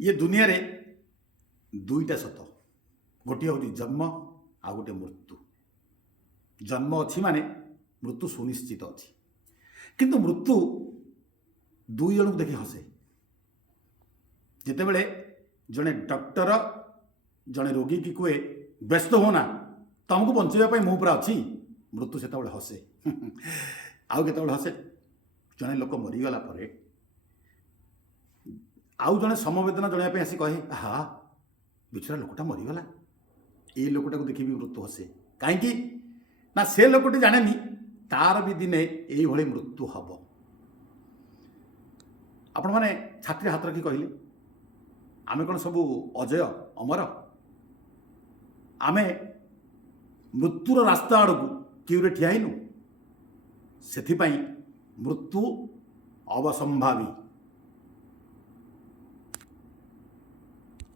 ये दुनिया रे दुईटा सत गोटे हूँ जन्म आ गोटे मृत्यु। जन्म अच्छी माने मृत्यु सुनिश्चित अच्छी किंतु मृत्यु दुई जन को देखी हसे। जितेबले जड़े डॉक्टर जड़े रोगी की कहे व्यस्त होना तुमको बचाई मो पूरा अच्छी मृत्यु से हसे आउ के हसे जड़े लोक मरीगला आउ जड़े समवेदना जनाया आसी कहे हा बिचरा लोकटा मरीगला ये लोकटा को देखी भी मृत्यु हसे कहीं ना से लोकटी जाने तार भी दिने यही मृत्यु हम। आपण मैंने छाती हाथ रखी कहले आमे कौन सब अजय अमर आमे मृत्युर रास्ता आड़ को ठिया हेनु से मृत्यु अवसंभावी